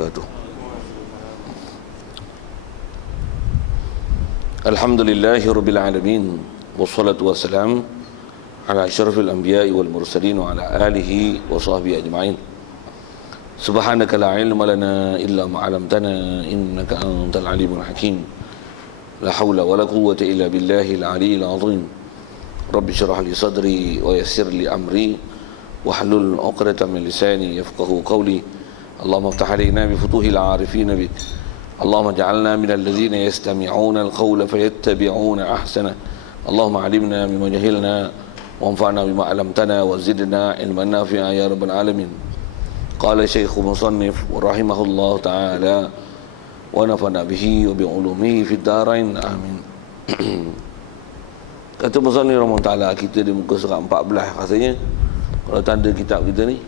wabarakatuh. Alhamdulillahirabbil alamin wassalatu wassalam ala asyrafil anbiya'i wal mursalin wa ala alihi wa sahbihi ajma'in. Subhanaka la ilma lana illa ma 'allamtana innaka antal alimul hakim. La haula wala quwwata illa billahil aliyyil azim. Rabbi shrah li sadri wa yassir li amri wahlul 'uqdatam min lisani yafqahu qawli. اللهم افتح علينا بفتوح العارفين بك. اللهم اجعلنا من الذين يستمعون القول فيتبعون احسنه. اللهم علمنا بما جهلنا وانفعنا بما علمتنا وزدنا علما نافعا يا رب العالمين. قال الشيخ مصنف رحمه الله تعالى ونفعنا به وبعلومه في الدارين آمين. Kata Musannif rahimahullah taala, kita di muka surat 14 rasanya kalau tanda kitab kita ni.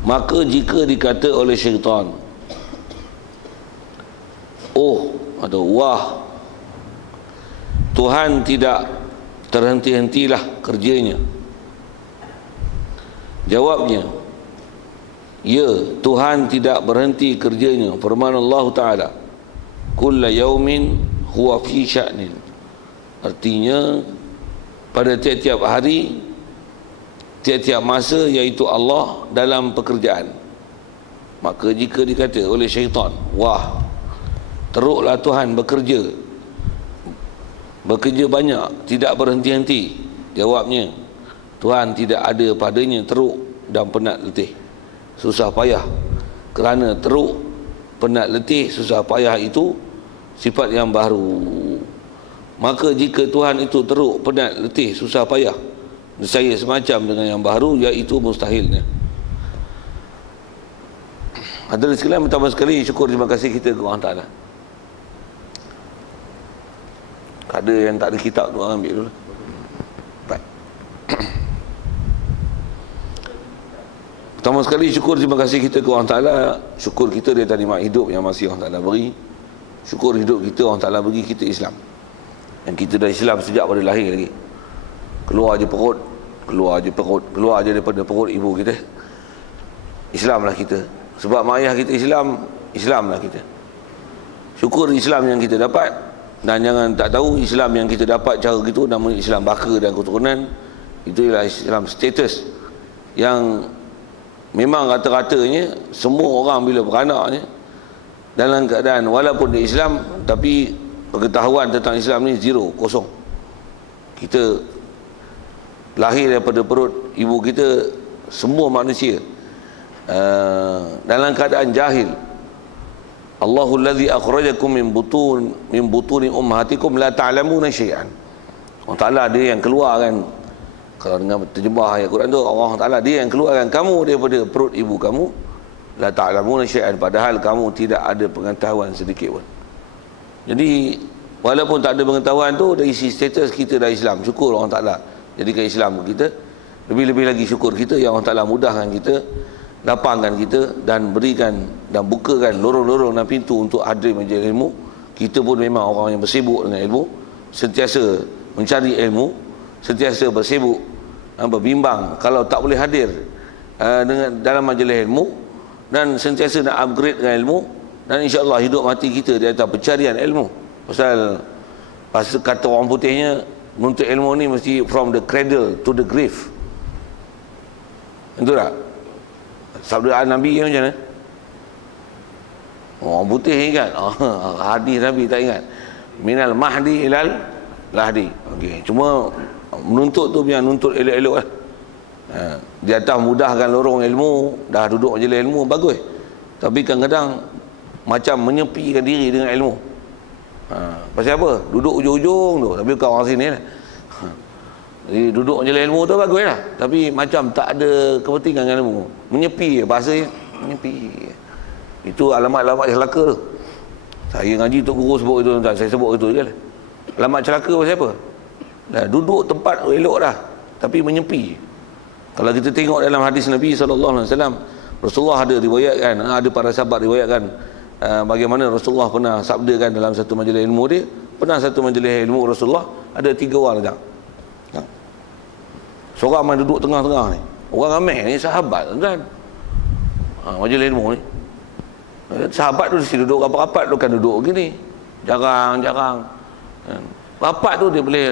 Maka jika dikata oleh syaitan, oh atau wah, Tuhan tidak terhenti-hentilah kerjanya, jawabnya, ya, Tuhan tidak berhenti kerjanya. Firman Allah Ta'ala, kulla yaumin huwa fi sya'nin. Artinya pada tiap-tiap hari, tiap-tiap masa, iaitu Allah dalam pekerjaan. Maka jika dikata oleh syaitan, wah, teruklah Tuhan bekerja banyak, tidak berhenti-henti, jawabnya, Tuhan tidak ada padanya teruk dan penat letih, susah payah. Kerana teruk, penat letih, susah payah itu sifat yang baru. Maka jika Tuhan itu teruk, penat letih, susah payah, saya semacam dengan yang baru, iaitu mustahilnya. Hadirin sekalian, pertama sekali syukur terima kasih kita kepada Allah Ta'ala. Ada yang tak ada kitab tu, ambil dulu. Baik. Pertama sekali syukur terima kasih kita kepada Allah Ta'ala. Syukur kita dia nikmat hidup yang masih Allah Ta'ala beri. Syukur hidup kita Allah Ta'ala beri kita Islam. Yang kita dah Islam sejak pada lahir lagi. Keluar je daripada perut ibu kita, Islamlah kita. Sebab mak ayah kita Islam, Islamlah kita. Syukur Islam yang kita dapat. Dan jangan tak tahu, Islam yang kita dapat cara gitu namanya Islam baka dan keturunan. Itu ialah Islam status yang memang rata-ratanya semua orang bila beranaknya dalam keadaan walaupun dia Islam, tapi pengetahuan tentang Islam ni zero, kosong. Kita lahir daripada perut ibu kita, semua manusia dalam keadaan jahil. Allahul ladzi akhrajakum min butuni ummahatikum la ta'lamuna syai'an. Allah Ta'ala dia yang keluarkan, kalau dengan terjemah ayat Quran tu, Allah Ta'ala dia yang keluarkan kamu daripada perut ibu kamu, la ta'lamuna syai'an, padahal kamu tidak ada pengetahuan sedikit pun. Jadi walaupun tak ada pengetahuan tu, dari isi status kita dah Islam. Syukur Allah Ta'ala jadikan Islam kita. Lebih-lebih lagi syukur kita yang Allah Ta'ala mudahkan kita, lapangkan kita dan berikan dan bukakan lorong-lorong dan pintu untuk hadir majlis ilmu. Kita pun memang orang yang bersibuk dengan ilmu, sentiasa mencari ilmu, sentiasa bersibuk berbimbang kalau tak boleh hadir dengan dalam majlis ilmu, dan sentiasa nak upgrade dengan ilmu. Dan insya-Allah hidup mati kita di atas pencarian ilmu. Pasal kata orang putihnya, menuntut ilmu ni mesti from the cradle to the grave. Betul tak? Sabda Nabi macam mana? Orang putih ingat. Hadis Nabi tak ingat. Minal mahdi ilal lahdi. Okey, cuma menuntut tu biar nuntut elok-elok lah. Di atas mudahkan lorong ilmu, dah duduk majlis ilmu, bagus. Tapi kadang-kadang macam menyepikan diri dengan ilmu. Pasal apa? Duduk ujung-ujung tu, tapi bukan orang sini lah. Jadi duduk majlis ilmu tu bagus lah, tapi macam tak ada kepentingan dengan ilmu. Menyepi, bahasanya menyepi. Itu alamat-alamat celaka tu. Saya ngaji Tok Guru sebut itu, saya sebut itu je lah. Alamat celaka pasal apa? Dah duduk tempat elok dah, tapi menyepi. Kalau kita tengok dalam hadis Nabi SAW, Rasulullah ada riwayatkan, ada para sahabat riwayatkan bagaimana Rasulullah pernah sabdakan dalam satu majlis ilmu dia. Pernah satu majlis ilmu Rasulullah ada 3 orang datang. Seorang main duduk tengah-tengah ni, Orang ramai ni sahabat kan. Majlis ilmu ni. Sahabat tu mesti duduk rapat-rapat, tu kan duduk gini. Jarang-jarang. Rapat tu dia boleh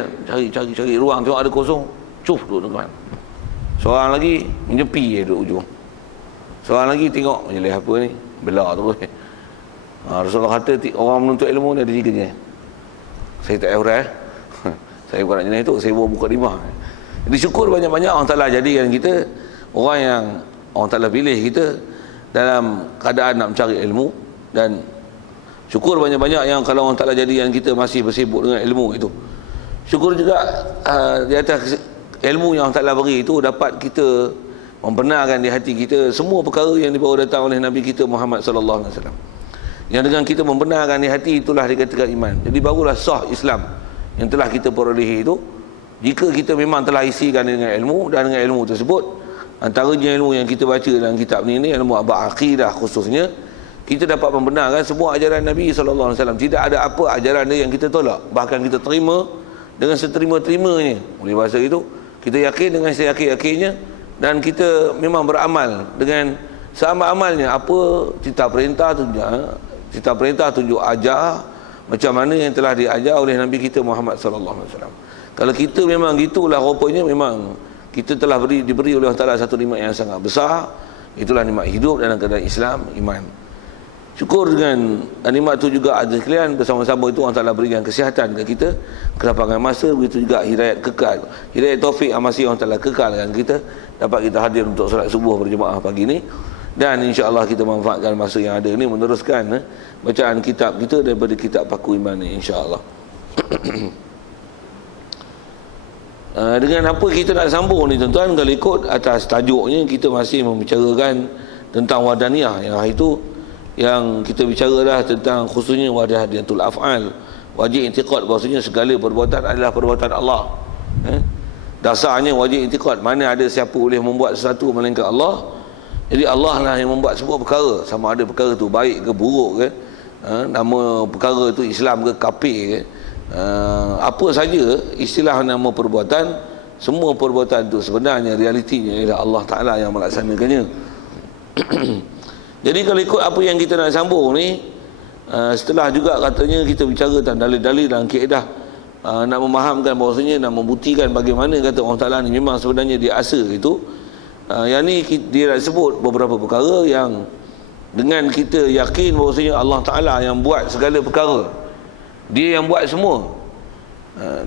cari ruang, tengok ada kosong. Cuf duduk depan. Seorang lagi menyepi duduk ujung. Seorang lagi tengok majlis apa ni. Belah tu boleh. Rasulullah kata orang menuntut ilmu ni ada 3 jenis. Saya tak urus saya bukan nak jenis tu, saya bawa buka 5. Jadi syukur banyak-banyak Allah Ta'ala jadikan kita orang yang Allah Ta'ala pilih kita dalam keadaan nak mencari ilmu. Dan syukur banyak-banyak yang kalau Allah Ta'ala jadikan kita masih bersibuk dengan ilmu itu. Syukur juga di atas ilmu yang Allah Ta'ala beri itu dapat kita membenarkan di hati kita semua perkara yang dibawa datang oleh Nabi kita Muhammad sallallahu alaihi wasallam. Yang dengan kita membenarkan di hati itulah dikatakan iman. Jadi barulah sah Islam yang telah kita perolehi itu. Jika kita memang telah isikan dengan ilmu, dan dengan ilmu tersebut antaranya ilmu yang kita baca dalam kitab ni ilmu akidah khususnya, kita dapat membenarkan semua ajaran Nabi sallallahu alaihi wasallam. Tidak ada apa ajaran dia yang kita tolak, bahkan kita terima dengan seterima-terimanya. Oleh bahasa itu kita yakin dengan seyakin-yakinnya, dan kita memang beramal dengan seamal-amalnya apa titah perintah tunjuk ajar macam mana yang telah diajar oleh Nabi kita Muhammad sallallahu alaihi wasallam. Kalau kita memang gitulah rupanya, memang kita telah diberi oleh Allah Ta'ala satu nikmat yang sangat besar. Itulah nikmat hidup dalam keadaan Islam, iman. Syukur dengan nikmat itu juga ada sekalian, bersama-sama itu Allah Ta'ala berikan kesihatan kepada kita, kelapangan masa, begitu juga hidayat kekal, hidayat taufik yang masih Allah Ta'ala kekalkan kita, dapat kita hadir untuk solat subuh berjemaah pagi ini. Dan insya-Allah kita manfaatkan masa yang ada ini meneruskan bacaan kitab kita daripada kitab Paku Iman ini, insya-Allah. Dengan apa kita nak sambung ni tuan-tuan, kalau ikut atas tajuknya kita masih membicarakan tentang wadaniyah. Yang itu yang kita bicara dah tentang khususnya wahdatul af'al, wajib i'tiqad bahawasanya segala perbuatan adalah perbuatan Allah. Dasarnya wajib i'tiqad, mana ada siapa boleh membuat sesuatu melainkan Allah. Jadi Allah lah yang membuat semua perkara, sama ada perkara tu baik ke buruk ke, nama perkara tu Islam ke kafir ke, apa saja istilah nama perbuatan, semua perbuatan itu sebenarnya realitinya ialah Allah Ta'ala yang melaksanakannya. Jadi kalau ikut apa yang kita nak sambung ni, setelah juga katanya kita bicara tentang dalil-dalil dan kaedah, nak memahamkan bahawasanya, nak membuktikan bagaimana kata Allah Ta'ala ni memang sebenarnya dia asa itu. Yang ni dia nak sebut beberapa perkara yang dengan kita yakin bahawasanya Allah Ta'ala yang buat segala perkara, dia yang buat semua.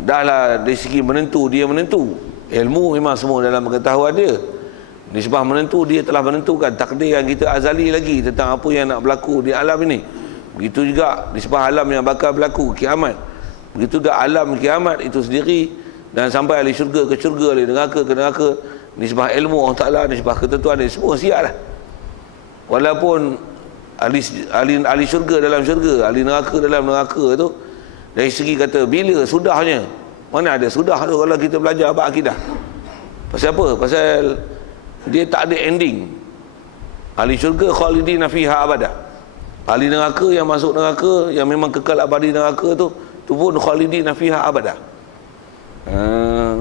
Dahlah dari segi menentu, dia menentu. Ilmu memang semua dalam pengetahuan dia. Nisbah menentu, dia telah menentukan takdir yang kita azali lagi tentang apa yang nak berlaku di alam ini. Begitu juga nisbah alam yang bakal berlaku kiamat. Begitu juga alam kiamat itu sendiri, dan sampai ahli syurga ke syurga, ahli neraka ke neraka. Nisbah ilmu Allah Ta'ala, nisbah ketentuan dia semua siap lah. Walaupun ahli syurga dalam syurga, ahli neraka dalam neraka tu, dari segi kata bila sudahnya, mana ada sudah tu kalau kita belajar bab akidah. Pasal apa? Pasal dia tak ada ending. Ahli syurga khalidina fiha abada. Ahli neraka yang masuk neraka, yang memang kekal abadi neraka tu pun khalidina fiha abada.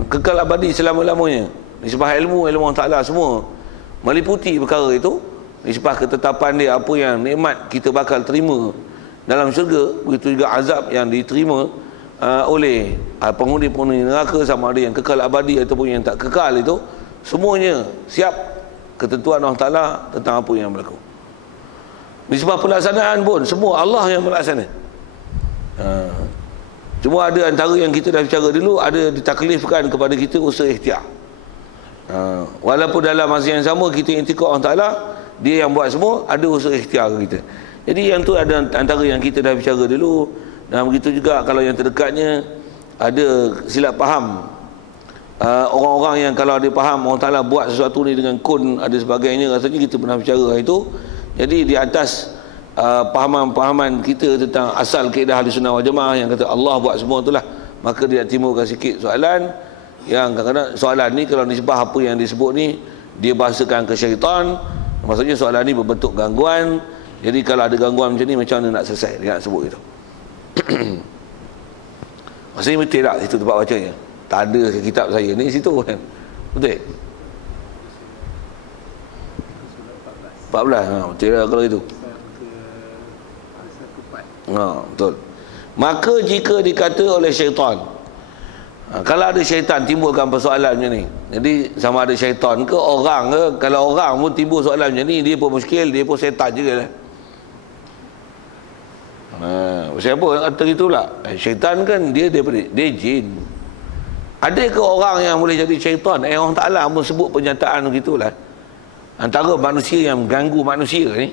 Kekal abadi selama-lamanya. Nisbah ilmu Allah Ta'ala semua meliputi perkara itu. Nisbah ketetapan dia, apa yang nikmat kita bakal terima dalam syurga, begitu juga azab yang diterima oleh penghuni-penghuni neraka, sama ada yang kekal abadi ataupun yang tak kekal, itu semuanya siap ketentuan Allah Ta'ala tentang apa yang berlaku. Nisbah pelaksanaan pun semua Allah yang melaksana. Cuma ada antara yang kita dah bicara dulu, ada ditaklifkan kepada kita usaha ikhtiar. Walaupun dalam masa yang sama kita intikad Allah Ta'ala, dia yang buat semua, ada usaha ikhtiar kita. Jadi yang tu ada antara yang kita dah bicara dulu. Dan begitu juga kalau yang terdekatnya ada silap faham. Orang-orang yang kalau ada faham Allah Ta'ala buat sesuatu ni dengan kun ada sebagainya, rasanya kita pernah bicara itu. Jadi di atas pahaman-pahaman kita tentang asal kaedah Ahli Sunnah wal Jamaah yang kata Allah buat semua itulah, maka dia timbulkan sikit soalan yang kadang-kadang soalan ni kalau nisbah apa yang disebut ni dia bahasakan ke syaitan, maksudnya soalan ni berbentuk gangguan. Jadi kalau ada gangguan macam ni, macam mana nak selesai, dia nak sebut itu. Maksudnya betul tak situ tempat bacanya? Tak ada kitab saya ni situ kan, betul? 14. Betul lah kalau itu. Betul. Maka jika dikata oleh syaitan, kalau ada syaitan timbulkan persoalan macam ni, jadi sama ada syaitan ke orang ke, kalau orang pun timbul soalan macam ni, dia pun muskil, dia pun syaitan juga lah. Siapa yang kata itulah? Syaitan kan dia jin. Ada ke orang yang boleh jadi syaitan? Allah Ta'ala pun sebut pernyataan begitulah. Antara manusia yang mengganggu manusia ni,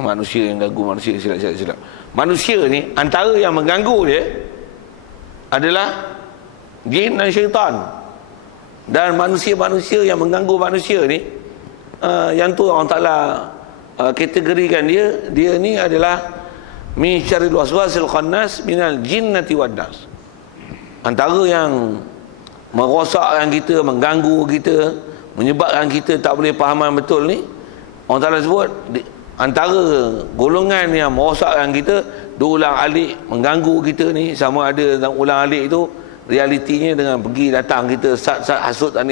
manusia yang ganggu manusia, silap. Manusia ni, antara yang mengganggu dia adalah jin dan syaitan. Dan manusia-manusia yang mengganggu manusia ni, yang tu Allah Ta'ala kategorikan dia ni adalah min syarril waswasil khannas minal jinnati wan nas. Antara yang merosakkan kita, mengganggu kita, menyebabkan kita tak boleh fahaman betul ni, Allah Ta'ala sebut antara golongan yang merosakkan kita, ulang-alik mengganggu kita ni, sama ada ulang-alik itu realitinya dengan pergi datang kita sat hasut tak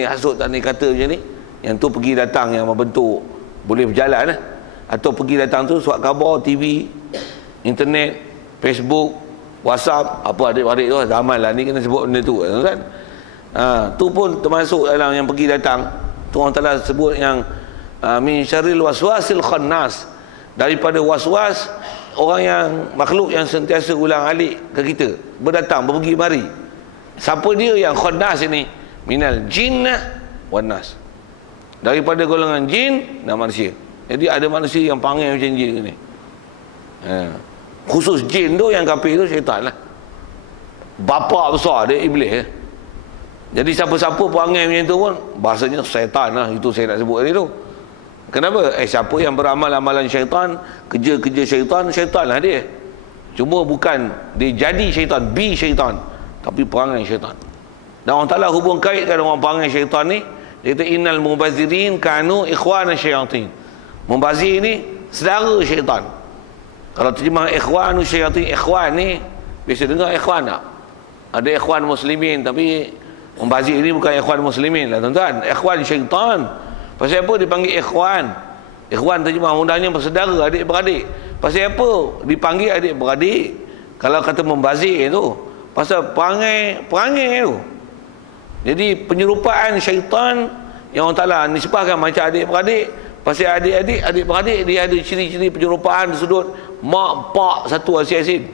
ni kata macam ni, yang tu pergi datang yang membentuk boleh berjalan lah. Atau pergi datang tu suat khabar, TV, internet, Facebook, WhatsApp, apa adik-adik tu zaman lah ni kena sebut benda tu kan. Tu pun termasuk dalam yang pergi datang. Tu orang Ta'ala sebut yang min syarril waswasil khannas, daripada waswas orang yang makhluk yang sentiasa ulang-alik ke kita, berdatang, berpergi mari. Siapa dia yang khannas ini? Minal jinnah wan nas, daripada golongan jin dan manusia. Jadi ada manusia yang panggil macam jin ni. Khusus jin tu, yang kafir tu syaitan lah. Bapa besar dia iblis. Jadi siapa-siapa perangai macam tu pun bahasanya syaitan lah. Itu saya nak sebut tadi tu. Kenapa? Siapa yang beramal amalan syaitan, kerja-kerja syaitan, syaitan lah dia. Cuma bukan dia jadi syaitan, be syaitan, tapi perangai syaitan. Dan Allah Ta'ala hubung kaitkan orang perangai syaitan ni, dia kata innal mubazirin kanu ikhwana syayatin. Mubazir ni saudara syaitan. Kalau terjemah ikhwanu syaitan, ikhwan ni biasa dengar ikhwan tak? Ada ikhwan muslimin, tapi mubazir ni bukan ikhwan muslimin lah tuan-tuan, ikhwan syaitan. Pasal apa dipanggil ikhwan? Ikhwan terjemah mudahnya bersaudara, adik-beradik. Pasal apa dipanggil adik-beradik? Kalau kata membazir tu pasal perangai tu. Jadi penyerupaan syaitan yang Allah Ta'ala nisbahkan macam adik-beradik. Pasal adik-beradik dia ada ciri-ciri penyerupaan sudut mak pak satu asin-asin.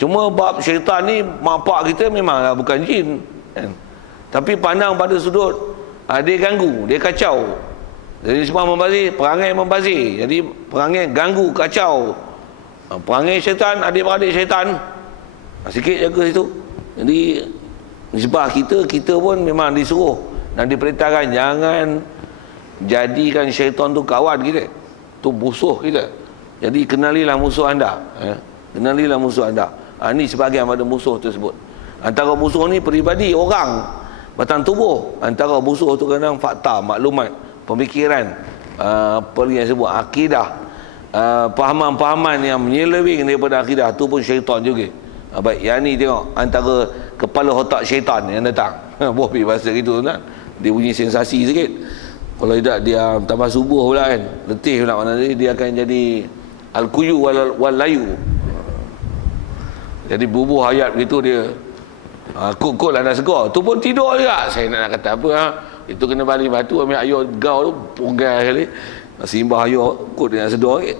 Cuma bab syaitan ni, mak pak kita memanglah bukan jin kan? Tapi pandang pada sudut dia ganggu, dia kacau. Jadi semua membazir, perangai membazir. Jadi perangai ganggu, kacau. Perangai syaitan, adik-beradik syaitan. Sikit jaga situ. Jadi nisbah kita pun memang disuruh dan diperintahkan jangan jadikan syaitan tu kawan kita, tu musuh kita. Jadi kenalilah musuh anda, kenalilah musuh anda. Ini sebahagian pada musuh tersebut. Antara musuh ni peribadi, orang, batang tubuh. Antara musuh tu kadang fakta, maklumat, pemikiran, apa yang sebut akidah, pahaman-pahaman yang menyeleweng daripada akidah, tu pun syaitan juga. Baik, yang ni tengok antara kepala otak syaitan yang datang. Bobi bahasa gitu kan. Dia bunyi sensasi sikit. Kalau tidak dia tambah subuh pula kan, letih pula, mana dia akan jadi al-kuyu wal layu. Jadi bubuh ayat begitu dia kut-kut lah nak segar. Tu pun tidur juga. Saya nak kata apa itu kena balik batu, ambil ayat gau tu punggai sekali. Simbah ayat kut dia nak sedar sikit.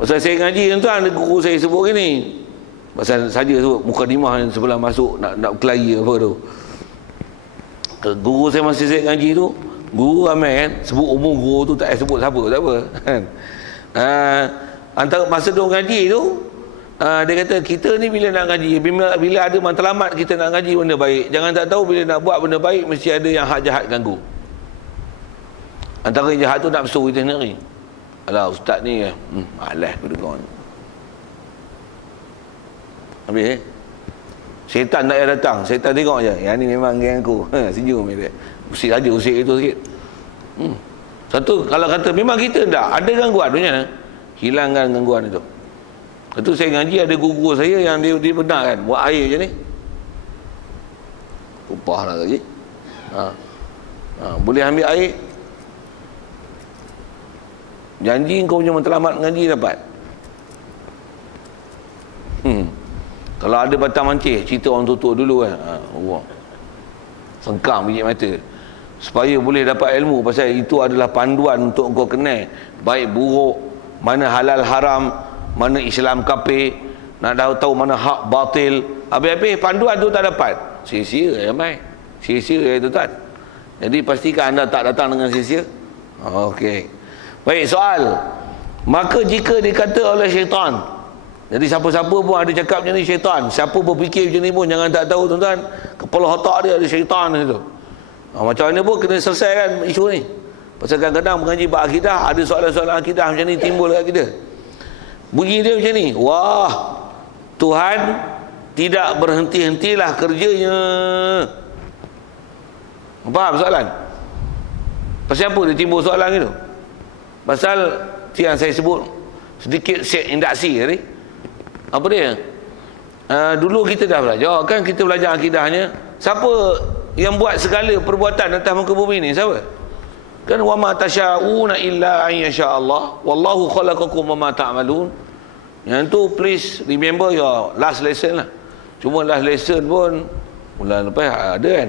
Pasal saya ngaji tuan, ada guru saya sebut gini. Pasal saja sebut mukadimah yang sebelah masuk nak berkelahi apa tu. Guru saya masih saya ngaji tu, guru ramai kan, sebut umur guru tu tak sebut siapa, tak apa kan. Antara masa dia ngaji tu, dia kata kita ni bila nak ngaji, bila ada matlamat kita nak ngaji benda baik, jangan tak tahu bila nak buat benda baik mesti ada yang hak jahat ganggu. Antara yang jahat tu nak nafsu kita sendiri. Alah ustaz ni malas aku dengar ni. Habis syaitan tak payah datang, syaitan tengok je, yang ni memang geng aku, senyum dia. Usik saja, usik itu sikit. Satu, kalau kata memang kita tak ada gangguan dunia, hilangkan gangguan itu. Itu saya ngaji, ada guru saya yang dia benarkan buat air je ni. Upah lah lagi. Boleh ambil air, Janji kau punya matlamat mengaji dapat. Kalau ada batang mancih, cerita orang tua dulu kan. Allah. Sengkang biji mata. Supaya boleh dapat ilmu, pasal itu adalah panduan untuk kau kenal baik buruk, mana halal haram, mana Islam kafir, nak tahu mana hak batil. Habis-habis panduan tu tak dapat, sia-sia ramai. Sia-sia ya tuan. Jadi pastikan anda tak datang dengan sia-sia. Okey. Baik, soal. Maka jika dikata oleh syaitan, jadi siapa-siapa pun ada cakap macam ni syaitan. Siapa berfikir macam ni pun jangan tak tahu tuan-tuan, kepala otak dia ada syaitan itu. Macam mana pun kena selesaikan isu ni. Pasal kadang-kadang mengaji bab akidah, ada soalan-soalan akidah macam ni timbul kat kita. Bunyi dia macam ni, wah, Tuhan tidak berhenti-hentilah kerjanya. Faham soalan? Pasal apa dia timbul soalan itu? Pasal yang saya sebut sedikit set induksi tadi. Apa dia? Dulu kita dah belajar kan, kita belajar akidahnya. Siapa yang buat segala perbuatan atas muka bumi ni? Siapa? Kan wa ma tasyauna illa an yasha Allah wallahu khalaqakum wa ma ta'malun. Yang tu please remember your last lesson lah. Cuma last lesson pun bulan lepas ada kan.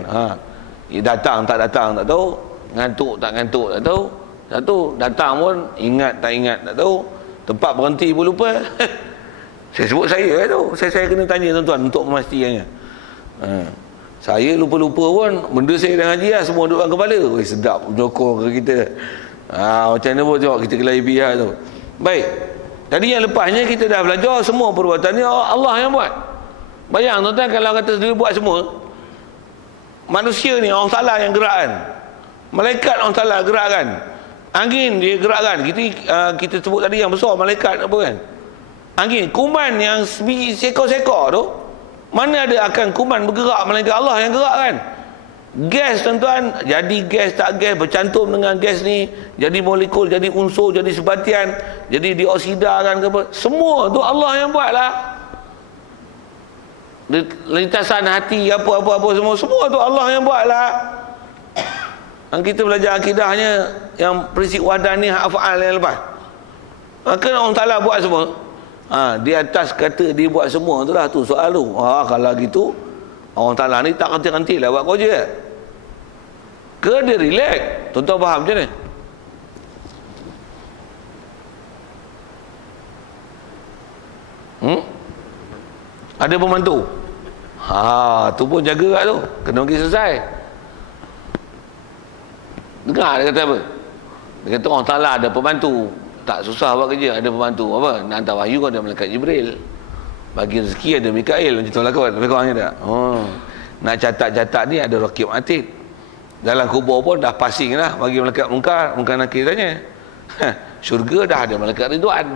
Datang tak tahu, ngantuk tak tahu. Satu datang pun ingat tak tahu, tempat berhenti pun lupa. Saya sebut saya tu, saya kena tanya tuan-tuan untuk memastikannya. Saya lupa-lupa pun, benda saya dah ngaji lah, semua duduk dalam kepala. Weh, sedap menyokong ke kita. Macam mana pun tengok kita kelai biar tu. Baik, tadi yang lepasnya kita dah belajar semua perbuatan ni Allah yang buat. Bayang tuan-tuan kalau kata dia buat semua, manusia ni orang salah yang gerakkan, malaikat orang salah gerakkan, angin dia gerakkan. Kita sebut tadi yang besar malaikat apa kan, angin, kuman yang sekor-sekor tu, mana ada akan kuman bergerak melainkan Allah yang gerakkan. Gas tuan-tuan, jadi gas tak gas, bercantum dengan gas ni, jadi molekul, jadi unsur, jadi sebatian, jadi dioksidakan ke apa, semua tu Allah yang buat lah. Lintasan hati apa-apa semua tu Allah yang buat lah. Kita belajar akidahnya yang prinsip wahdaniyah af'al yang lepas. Kan orang Ta'ala buat semua. Di atas kata dia buat semua tu lah, tu soal tu. Kalau gitu orang Ta'ala ni tak henti-henti lah buat kerja. Ke dia relax? Tuan-tuan faham macam ni? Ada pembantu. Tu pun jaga kat tu, kena pergi selesai. Dengar dia kata apa? Dia kata orang Ta'ala ada pembantu, tak susah buat kerja. Ada pembantu apa? Nak hantar wahyu ada malaikat Jibril, bagi rezeki ada Mikail. Macam tu lah kawan, lebih kurangnya tak? Nak catat-catat ni ada Raqib Atid. Dalam kubur pun dah passing lah, bagi malaikat Munkar Nakir tanya. Syurga dah ada malaikat Ridwan.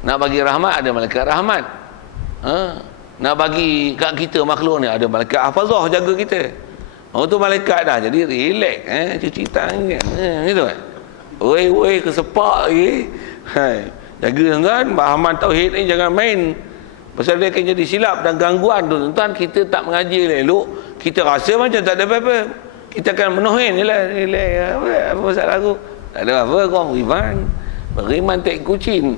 Nak bagi rahmat ada malaikat Rahmat. Nak bagi kat kita makhluk ni ada malaikat Hafazah jaga kita. Tu malaikat dah, jadi relax, cuci tangan gitu kan. Oi kesepak lagi. Jaga tuan-tuan, pahaman tauhid ni jangan main. Pasal dia akan jadi silap dan gangguan tu tuan-tuan. Kita tak mengaji elok, kita rasa macam tak ada apa-apa, kita akan menuhin je lah. Apa masalah aku? Tak ada apa, kau beriman tak kucing.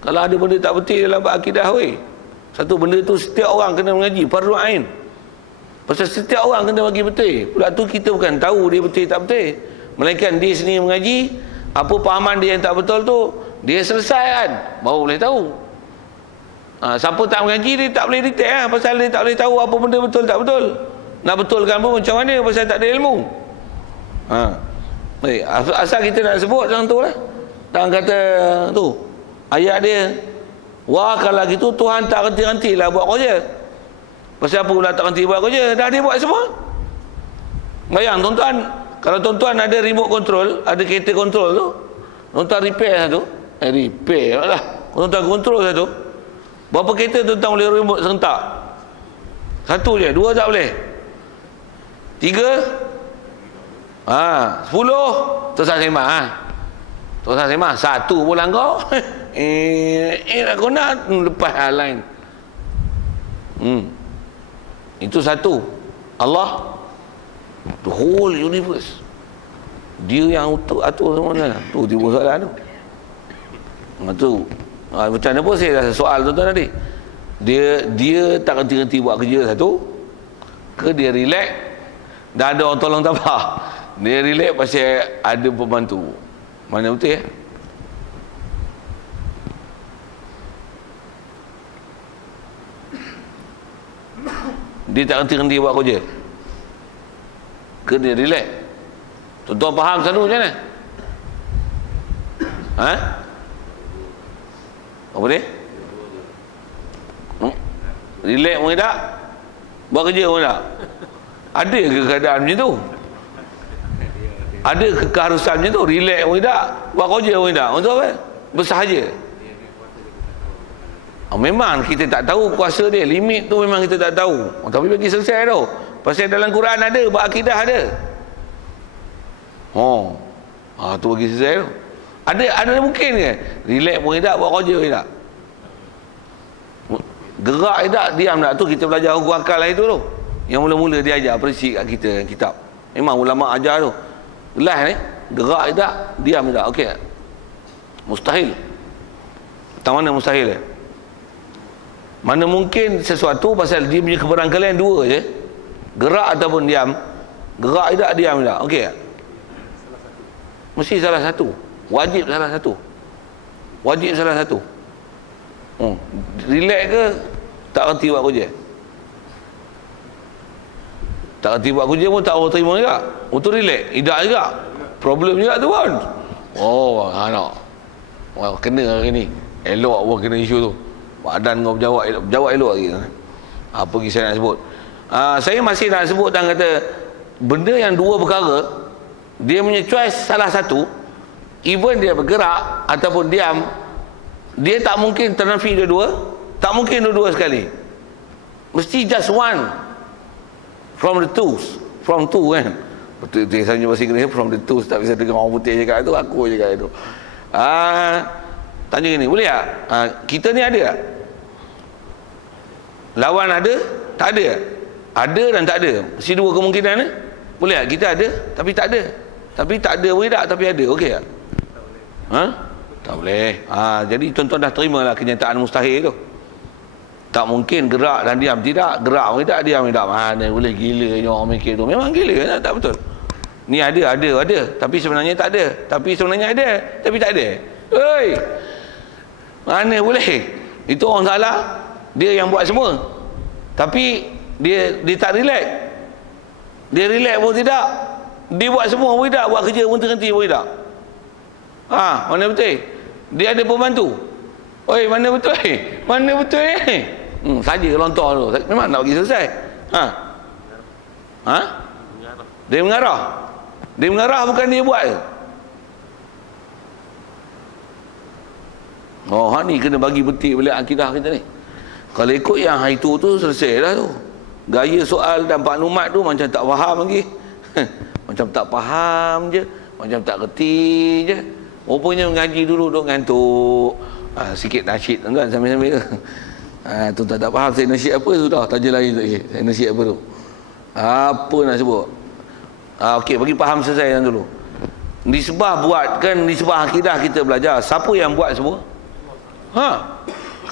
Kalau ada benda tak betul dalam akidah, satu benda tu setiap orang kena mengaji, fardu ain. Pasal setiap orang kena bagi betul. Pula tu kita bukan tahu dia betul tak betul, melainkan dia sendiri mengaji, apa pahaman dia yang tak betul tu dia selesaikan, baru boleh tahu. Siapa tak mengaji dia tak boleh detail lah, pasal dia tak boleh tahu apa benda betul tak betul. Nak betulkan pun macam mana, pasal tak ada ilmu. Asal kita nak sebut macam tu lah. Jangan kata tu ayat dia, wah kalau gitu Tuhan tak henti-henti lah buat kerja. Pasal apa pula tak henti buat kerja? Dah dia buat semua. Bayang tuan-tuan, kalau tuan-tuan ada remote control, ada kereta control tu, tuan-tuan repair satu, repair lah, tuan-tuan control satu, berapa kereta tuan-tuan boleh remote serentak? Satu je, dua tak boleh, 3, 10, Tuan Sembah Tuan Sembah, satu pun langgar. Nak guna lepas hal lain. Itu satu. Allah, the whole universe, dia yang atur semua. Tu tiba soalan tu. Tu macam mana pun saya dah soal tuan-tuan tadi. Dia tak henti-henti buat kerja satu, ke dia relax dah ada orang tolong tabah. Dia relax pasal ada pembantu. Mana betul ya? Dia tak henti-henti buat kerja, ke dia relax. Tuan-tuan faham selalu macam mana? Ha? Apa dia? Relax pun tak, buat kerja pun tak. Ada ke keadaan macam tu? Ada ke keharusan macam tu? Relax pun tak, buat kerja pun tak. Untuk apa? Bersahaja. Memang kita tak tahu kuasa dia, limit tu memang kita tak tahu. Tapi bagi selesai tu. Pasal dalam Quran ada, berakidah ada. Tu bagi selesai tu. Ada mungkin ke? Relax pun tak, buat kerja pun tak. Gerak tak, diam tak. Tu kita belajar hukum akal lah itu tu. Yang mula-mula dia ajar prinsip kat kita kitab. Memang ulama ajar tu. Gelas ni, gerak tak, diam tak. Okey. Mustahil. Tang mana mustahil dia? Mana mungkin sesuatu pasal dia punya keberangkalan dua je. Gerak ataupun diam. Gerak tak, diam tak. Okey. Mesti salah satu. Wajib salah satu. Wajib salah satu. Relax ke tak reti buat kerja? Tak reti buat kerja pun tak orang terima juga. Untuk relax, tidak juga. Problem juga tu pun. Nak. Kena hari ni. Elok pun kena isu tu. Badan kau jawab elok lagi. Apa lagi saya nak sebut? Saya masih nak sebut dan kata benda yang dua perkara, dia punya choice salah satu, even dia bergerak ataupun diam, dia tak mungkin ternafi dua-dua, tak mungkin dua-dua sekali. Mesti just one from the twos, from two kan. Betul saya bahasa Inggeris, from the twos, tak bisa dengar orang putih cakap itu, aku cakap itu. Tanya ni, boleh tak? Kita ni ada tak? Lawan ada, tak ada? Ada dan tak ada. Mesti dua kemungkinan ni. Boleh tak? Kita ada tapi tak ada. Tapi tak ada boleh tak, tapi ada. Okey tak? Tak boleh. Jadi tuan-tuan dah terimalah kenyataan mustahil tu. Tak mungkin gerak dan diam. Tidak, gerak pun tak, diam tak. Mana boleh, gila ni orang mikir tu. Memang gila, tak betul. Ni ada. Tapi sebenarnya tak ada. Tapi sebenarnya ada, tapi tak ada. Oi, mana boleh? Itu orang salah. Dia yang buat semua. Tapi dia tak relax. Dia relax pun tidak. Dia buat semua pun tidak. Buat kerja pun terhenti pun tidak. Mana betul? Dia ada pembantu. Oi, mana betul? Mana betul? Saja lontar tu. Memang nak bagi selesai. Dia mengarah. Dia mengarah, bukan dia buat ke? Ni kena bagi betik balik akidah kita ni. Kalau ikut yang hari tu selesai dah tu. Gaya soal dan maklumat tu macam tak faham lagi. Macam tak faham je, macam tak reti je. Rupanya mengaji dulu duk ngantuk. Sikit nasyid tuan sambil-sambil. Tu tak faham saya nasyid apa, sudah taja lain tak sikit. Saya nasyid apa tu? Apa nak sebut? Okey, bagi faham selesai dulu. Nisbah buatkan, nisbah akidah kita belajar. Siapa yang buat semua?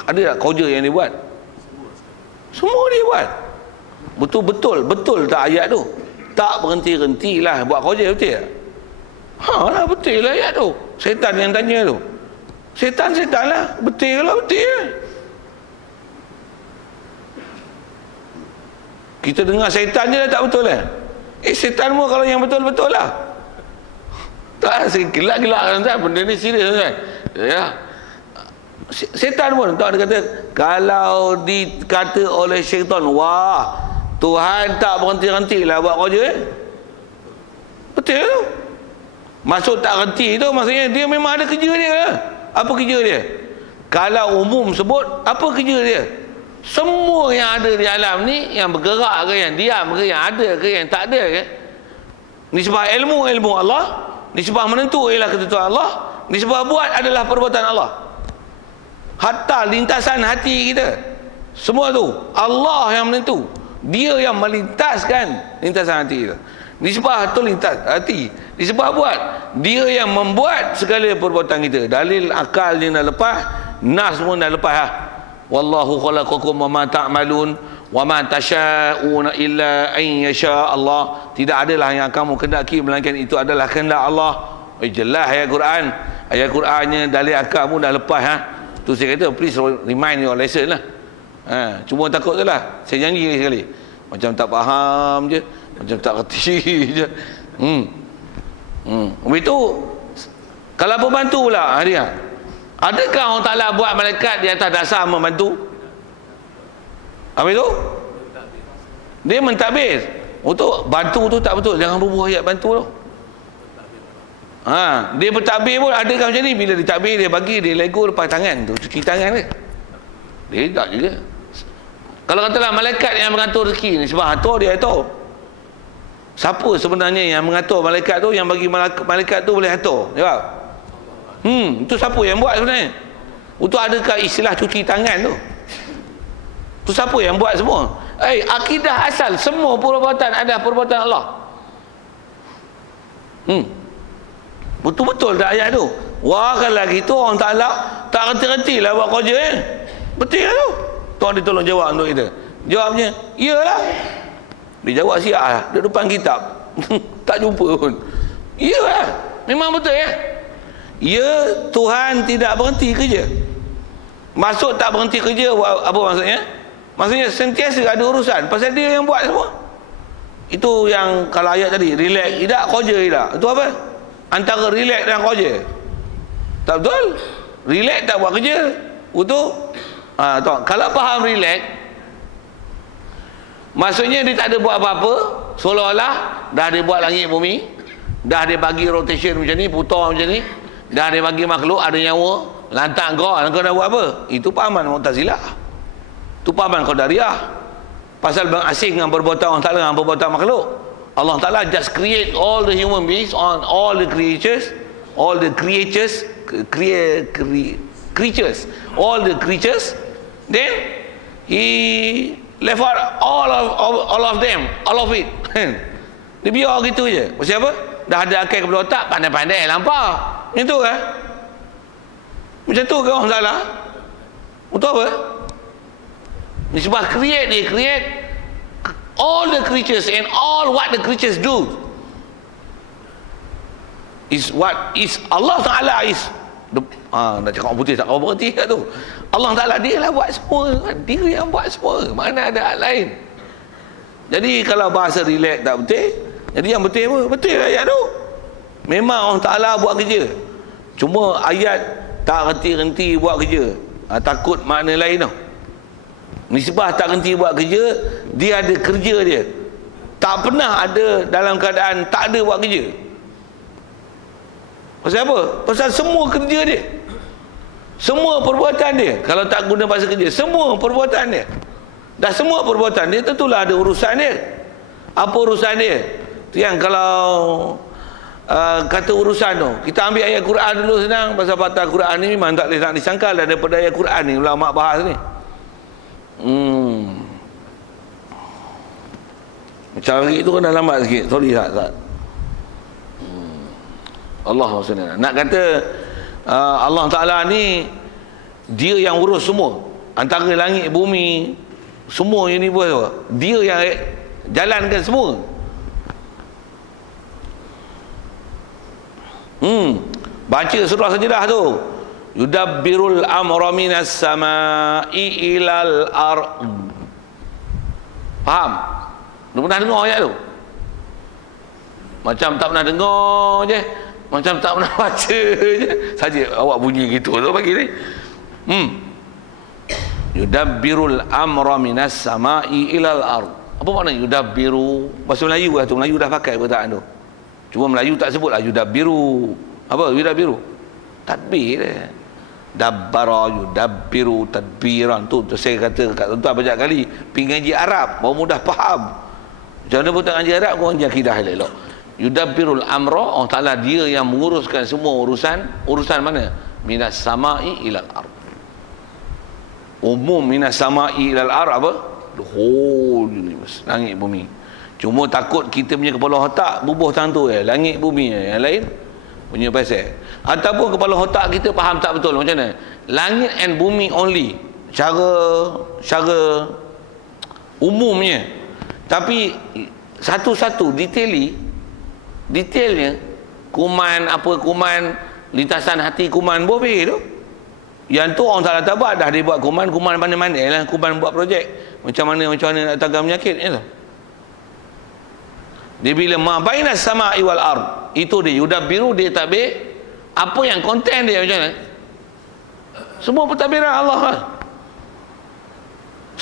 Ada tak kerja yang dia buat? Semua dia buat. Betul tak ayat tu? Tak berhenti-hentilah buat kerja, betul tak? Lah betul lah ayat tu. Setan yang tanya tu. Setan lah. Betul lah, betul. Kita dengar setan je lah tak betul lah. Setan pun kalau yang betul-betul lah. Tak, gelak-gelak kan, benda ni serius kan. Ya. Setan pun tak, dia kata kalau dikata oleh syaitan, wah Tuhan tak berhenti-hentilah buat kerja. Betul tu. Maksud tak henti tu maksudnya dia memang ada kerja dia lah. Apa kerja dia? Kalau umum sebut, apa kerja dia? Semua yang ada di alam ni, yang bergerak ke, yang diam ke, yang ada ke, yang tak ada ke, nisbah ilmu Allah, nisbah menentu ialah ketentuan Allah, nisbah buat adalah perbuatan Allah. Hatta lintasan hati kita, semua tu Allah yang menentu. Dia yang melintaskan lintasan hati kita. Nisbah tu lintas hati. Nisbah buat. Dia yang membuat segala perbuatan kita. Dalil akalnya dah lepas, nas pun dah lepas lah. Wallahu khalaqakum wa ma ta'malun wa ma tasha'una illa an yasha Allah. Tidak adalah yang kamu kendaki melainkan itu adalah kehendak Allah. Jelas ayat Quran. Ayat Qurannya dalil akal pun dah lepas ha. Tu saya kata please remind your lesson lah. Cuma takut je lah. Saya janji sekali. Macam tak faham je, macam tak kerti je. Begitu. Kalau pembantu pula dia, adakah Allah Ta'ala buat malaikat di atas dasar membantu? Apa itu? Dia mentadbir. Untuk bantu tu tak betul. Jangan berbuah ayat bantu tu. Dia bertakbir pun adakah macam ni? Bila ditakbir dia bagi dia lego lepas tangan tu, cuci tangan dia. Dia tak juga. Kalau katalah malaikat yang mengatur rezeki ni, sebab atur dia tahu. Siapa sebenarnya yang mengatur malaikat tu, yang bagi malaikat tu boleh atur? Jawab. Itu siapa yang buat sebenarnya? Itu adakah istilah cuci tangan tu? Itu siapa yang buat semua? Akidah asal semua perbuatan adalah perbuatan Allah. Betul-betul tak ayat tu? Wah, kalau gitu orang Ta'ala tak reti-reti lah buat kerja betul lah tu. Tuan dia tolong jawab untuk kita. Jawabnya, iyalah. Dia jawab siap lah. Dia depan kitab. Tak jumpa pun. Iyalah. Memang betul ya. Ya, Tuhan tidak berhenti kerja. Maksud tak berhenti kerja, apa maksudnya? Maksudnya sentiasa ada urusan. Pasal dia yang buat semua. Itu yang kalau ayat tadi, relax tidak, kerja tidak. Itu apa? Antara relax dan kerja. Tak betul? Relax tak buat kerja. Itu kalau faham relax, maksudnya dia tak ada buat apa-apa, seolah-olah dah dia buat langit bumi, dah dia bagi rotation macam ni, putar macam ni, dah dia bagi makhluk ada nyawa, lantak kau dah buat apa? Itu pahaman Mu'tazilah. Itu pahaman Qadariyah. Pasal berasing dengan perbuatan Allah Ta'ala dengan perbuatan makhluk. Allah Ta'ala just create all the human beings, on all the creatures, all the creatures, all the creatures, then he left out all of them, all of it. Dia biar gitu je. Pasal apa? Dah ada akal kepala otak, pandai-pandai lampau. Macam tu kan? Macam tu kan orang salah? Untuk apa? Ni sebab dia create all the creatures and all what the creatures do is what is Allah Ta'ala is nak cakap orang putih tak kau berhenti kat tu. Allah Ta'ala dia lah buat semua kan? Dia yang buat semua, mana ada hal lain. Jadi kalau bahasa relax tak betul, jadi yang betul apa? Betul ayat tu. Memang Allah Ta'ala buat kerja, cuma ayat tak henti-henti buat kerja. Takut makna lain tau. Nisbah tak henti buat kerja, dia ada kerja dia. Tak pernah ada dalam keadaan tak ada buat kerja. Pasal apa? Pasal semua kerja dia, semua perbuatan dia. Kalau tak guna bahasa kerja, semua perbuatan dia. Dah semua perbuatan dia, tentulah ada urusan dia. Apa urusan dia? Tu yang kalau kata urusan tu, kita ambil ayat Quran dulu senang. Pasal patah Quran ni memang tak boleh nak disangkal daripada ayat Quran ni ulama bahas ni. Macam hari tu kan dah lambat sikit. Sorry tak. Allah SWT nak kata Allah Ta'ala ni dia yang urus semua, antara langit bumi, semua universe, dia yang jalankan semua. Baca surah Sajdah tu, yudabbirul amra minas sama'i ilal ard. Faham? Dah pernah dengar ayat tu? Macam tak pernah dengar je, macam tak pernah baca je saja awak bunyi gitu tu pagi ni. Yudabbirul amra minas sama'i ilal ard. Apa makna yudabbiru? Bahasa Melayu lah tu, Melayu dah pakai perkataan tu. Cuma Melayu tak sebut lah yudabbiru. Apa yudabbiru? Tadbir dia. Dabbara yudabbiru tadbiran tu saya kata kat tuan banyak kali pergi ngaji Arab baru mudah faham. Macam mana pun tak ngaji Arab kau ngaji akidah elok. Yudabbirul amra, Allah Ta'ala dia yang menguruskan semua urusan mana? Minas sama'i ilal ard. Umum minas sama'i ilal ard apa? The whole universe, langit bumi. Cuma takut kita punya kepala otak bubuh tang tu langit bumi yang lain punya pasal. Ataupun kepala otak kita faham tak betul macam mana? Langit and bumi only. Cara umumnya. Tapi satu-satu detailnya kuman lintasan hati kuman boleh tu. Yang tu orang tak buat dah dia buat kuman mana-mana lah, kuman buat projek. Macam mana nak tanggal penyakit tu. Dia bila ma bainas sama'i wal ard, itu dia yudabbiru, dia takbir apa yang konten dia macam mana. Semua pentadbiran Allah lah.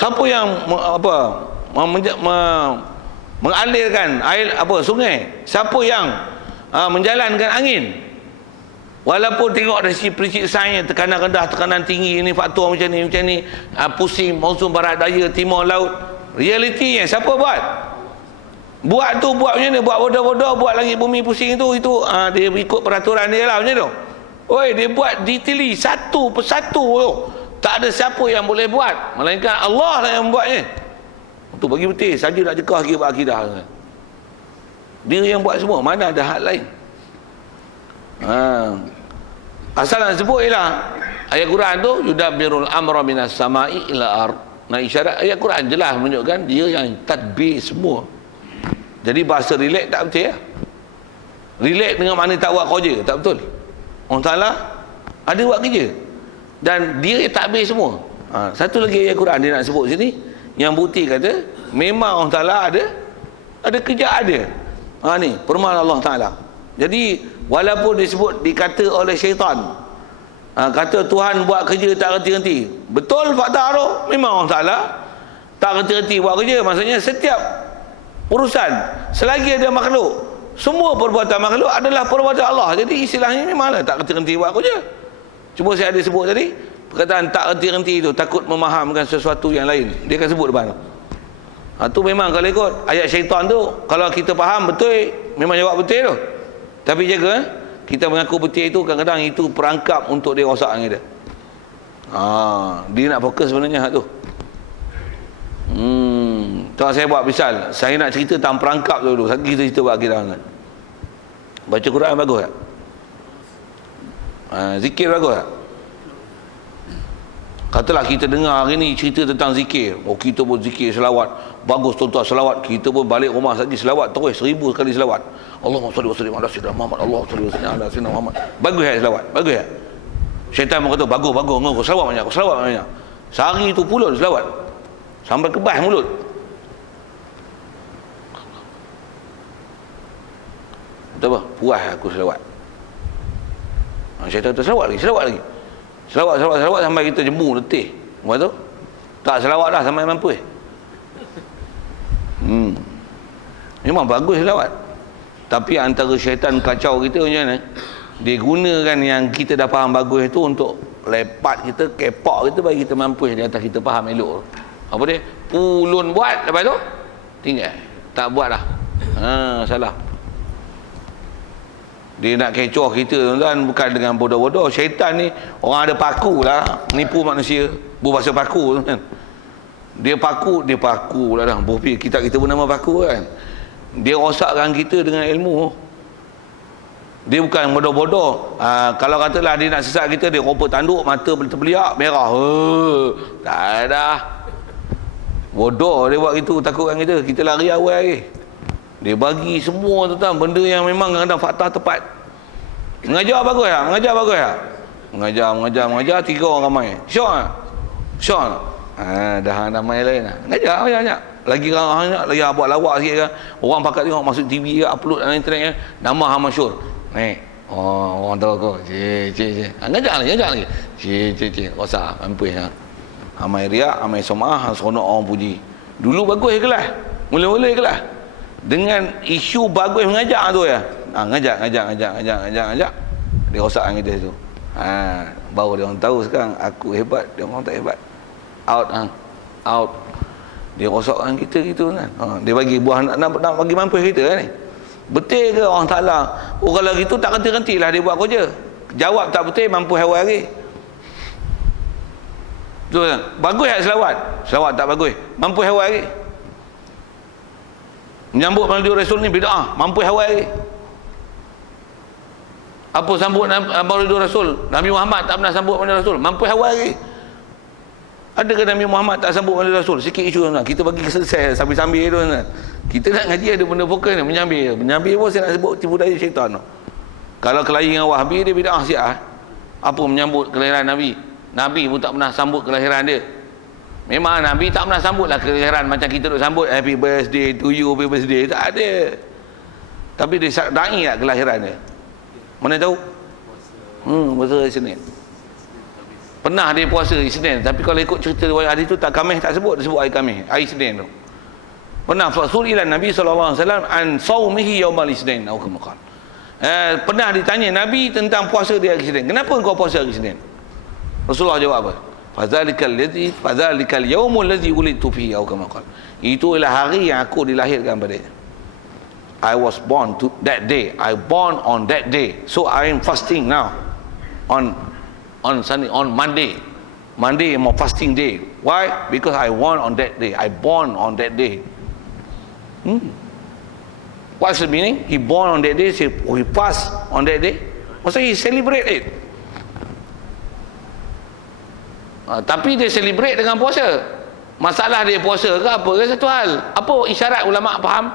Siapa yang mengalirkan air sungai, siapa yang menjalankan angin, walaupun tengok dari prinsip sains, tekanan rendah, tekanan tinggi, ini faktor macam ni, pusing monsun barat daya timur laut, realitinya siapa buat? Buat macam mana? Buat bodoh-bodoh, buat langit bumi pusing itu dia ikut peraturan dia lah macam tu. Oi, dia buat detaili satu persatu tu. Tak ada siapa yang boleh buat melainkan Allah lah yang buatnya. Tu bagi betul saja nak jekah akidah. Dia yang buat semua, mana ada hal lain. Asal nak sebut ialah ayat Quran tu yudabbirul amra minas sama'i ila ard. Nah, isyarat ayat Quran jelas menunjukkan dia yang tadbir semua. Jadi bahasa relax tak betul ya. Relax dengan mana tak buat kerja, tak betul. Allah Ta'ala ada buat kerja dan dia takbir semua. Satu lagi ayat Quran dia nak sebut sini yang bukti kata memang Allah Ta'ala ada kerja ada. Ni permohonan Allah Ta'ala. Jadi walaupun disebut dikata oleh syaitan, kata Tuhan buat kerja tak henti-henti, betul fakta tu memang Allah Ta'ala tak henti-henti buat kerja. Maksudnya setiap urusan selagi ada makhluk, semua perbuatan makhluk adalah perbuatan Allah. Jadi istilahnya memanglah tak henti-henti buat kerja. Cuma saya ada sebut tadi perkataan tak henti-henti itu takut memahamkan sesuatu yang lain, dia akan sebut depan tu. Tu memang kalau ikut ayat syaitan tu, kalau kita faham betul memang jawab betul tu. Tapi jaga kita mengaku betul itu, kadang-kadang itu perangkap untuk dia rosak dengan kita. Dia nak fokus sebenarnya tu. Kalau saya buat misal, saya nak cerita tentang perangkap dulu. Kita cerita buat akidah kan. Baca Quran bagus tak? Zikir bagus tak? Katalah kita dengar hari ni cerita tentang zikir. Kita pun zikir selawat. Bagus tuan-tuan selawat. Kita pun balik rumah lagi selawat terus 1000 kali selawat. Allahumma salli wa sallim ala sayyidina Muhammad. Allahumma salli wa sallim ala sayyidina Muhammad. Bagus ya selawat? Bagus ya? Syaitan pun kata bagus. Kau selawat banyak. Sehari tu puluh selawat. Sampai kebas mulut. Betul apa? Puas aku selawat. Syaitan tu selawat lagi. Selawat sampai kita jemu letih. Lepas tu tak selawat dah sampai mampu. Memang bagus selawat. Tapi antara syaitan kacau kita macam mana? Dia gunakan yang kita dah faham bagus itu untuk lepat kita, kepak kita bagi kita mampu di atas kita faham elok. Apa dia? Pulun buat, lepas tu tinggal. Tak buat dah. Salah. Dia nak kecoh kita tuan-tuan, bukan dengan bodoh-bodoh. Syaitan ni orang ada paku lah nipu manusia. Berbahasa paku kan. Dia paku lah dah. Kita pun nama paku kan. Dia rosakkan kita dengan ilmu. Dia bukan bodoh-bodoh. Kalau katalah dia nak sesat kita, dia rupa tanduk, mata terbeliak merah. Tak ada. Bodoh dia buat gitu, takutkan kita lari awal lagi. Dia bagi semua tuan-tuan benda yang memang kadang fakta tepat. Mengajar bagus tak? Mengajar 3 orang ramai. Syok. Dah ramai lain lah. Mengajar banyak. Lagi banyak, lagi buat lawak sikit kan. Orang pakat tengok masuk TV ke, upload dalam internet kan. Nama hang masyhur. Orang tahu kau. Ngajar lagi. Rosak mampu ha. Amai riak, amai somah, seronok orang puji. Dulu bagus kelas. Mula-mula kelas. Dengan isu bagus mengajar tu ya. Ngajak. Dia rosakkan kita tu. Baru dia orang tahu sekarang aku hebat, dia orang tak hebat. Out. Dia rosakkan kita gitu kan. Dia bagi buah nak bagi mampu kita kan ni. Betul ke orang Ta'ala? Kalau gitu tak henti-hentilah dia buat kerja. Jawab tak betul, mampu hewan lagi. Betul kan? Bagus tak selawat? Selawat tak bagus. Mampu hewan lagi. Menyambut Maulid Rasul ni bid'ah, mampu hawai lagi. Apa sambut Maulid Rasul? Nabi Muhammad tak pernah sambut Maulid Rasul, mampu hawai lagi. Adakah Nabi Muhammad tak sambut Maulid Rasul? Sikit isu tuan. Kita bagi selesai sambil-sambil tu tuan. Kita nak ngaji ada benda fokus ni, menyambil. Menyambil pun saya nak sebut tipu daya syaitan tu. Kalau kelahi dengan Wahabi dia bid'ah Syiah. Apa menyambut kelahiran Nabi? Nabi pun tak pernah sambut kelahiran dia. Memang Nabi tak pernah sambutlah kelahiran macam kita duk sambut happy birthday to you, happy birthday. Tak ada. Tapi dia syar'i tak kelahiran dia. Mana tahu? Puasa Isnin. Pernah dia puasa Isnin, tapi kalau ikut cerita riwayat hadis tu tak Khamis tak sebut, dia sebut hari Khamis, hari Isnin tu. Pernah fasulilan Nabi sallallahu alaihi wasallam an saumihi yaumal Isnin atau kemaqal. Pernah ditanya Nabi tentang puasa di hari Isnin. Kenapa engkau puasa hari Isnin? Rasulullah jawab apa? Fadzalikal yaumul ladzi wulidtu fihi atau kemaqal. Itu ialah hari yang aku dilahirkan padanya. I was born to that day. I born on that day. So I am fasting now on Sunday, on Monday. Monday is my fasting day. Why? Because I born on that day. I born on that day. What's the meaning? He born on that day. He fast on that day. Maksudnya he celebrate it. Tapi dia celebrate dengan puasa. Masalah dia puasa ke apa ke satu hal. Apa isyarat ulama faham?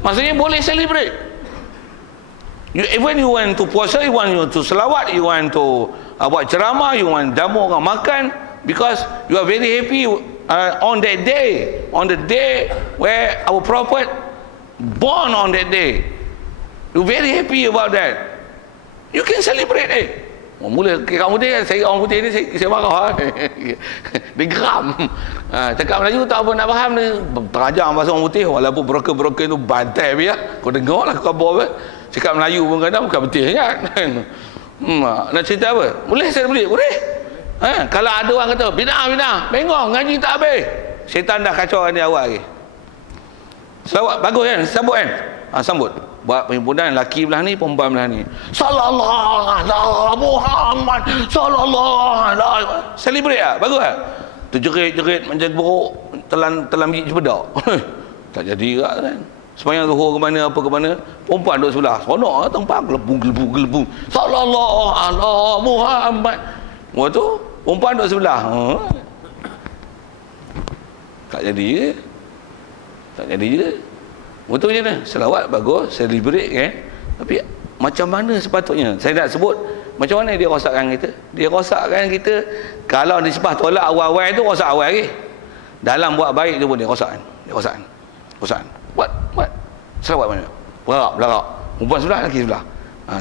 Maksudnya boleh celebrate. Even you want to puasa, you want to selawat, you want to buat ceramah, you want jamu orang makan, because you are very happy on that day, on the day where our prophet born on that day. You very happy about that. You can celebrate it. Mula orang putih, saya orang putih ni saya marah. Dia geram. Cakap Melayu tak apa nak faham dia. Terajang bahasa orang putih, walaupun broker-broker tu bantai biar. Kau dengar lah khabar apa. Cakap Melayu pun kadang bukan betul kan. Nak cerita apa? Boleh saya boleh? Kalau ada orang kata bid'ah, bengong ngaji tak habis. Syaitan dah kacau dia awal lagi. Selawat bagus kan? Sambut kan? Sambut. Buat perhimpunan laki belah ni, perempuan belah ni. Sallallahu alaihi Muhammad sallallahu alaihi. Celebrate ah, bagus ah. Terjerit-jerit macam buruk telan biji cepedak. Tak jadi juga kan. Sepanjang zuhur ke mana apa ke mana, perempuan duduk sebelah. Seronok ah tempat gelebung. Sallallahu alaihi Muhammad. Waktu perempuan duduk sebelah. Tak jadi ke? Tak jadi je. Betul je dah. Selawat bagus, celebrate kan. Tapi macam mana sepatutnya? Saya nak sebut macam mana dia rosakkan kita. Dia rosakkan kita. Kalau nisbah tolak awal-awal tu rosak awal lagi. Dalam buat baik tu pun dia rosakkan. Rosakkan. Buat. Selawat mana? Belarak. Perempuan sebelah, lelaki sebelah.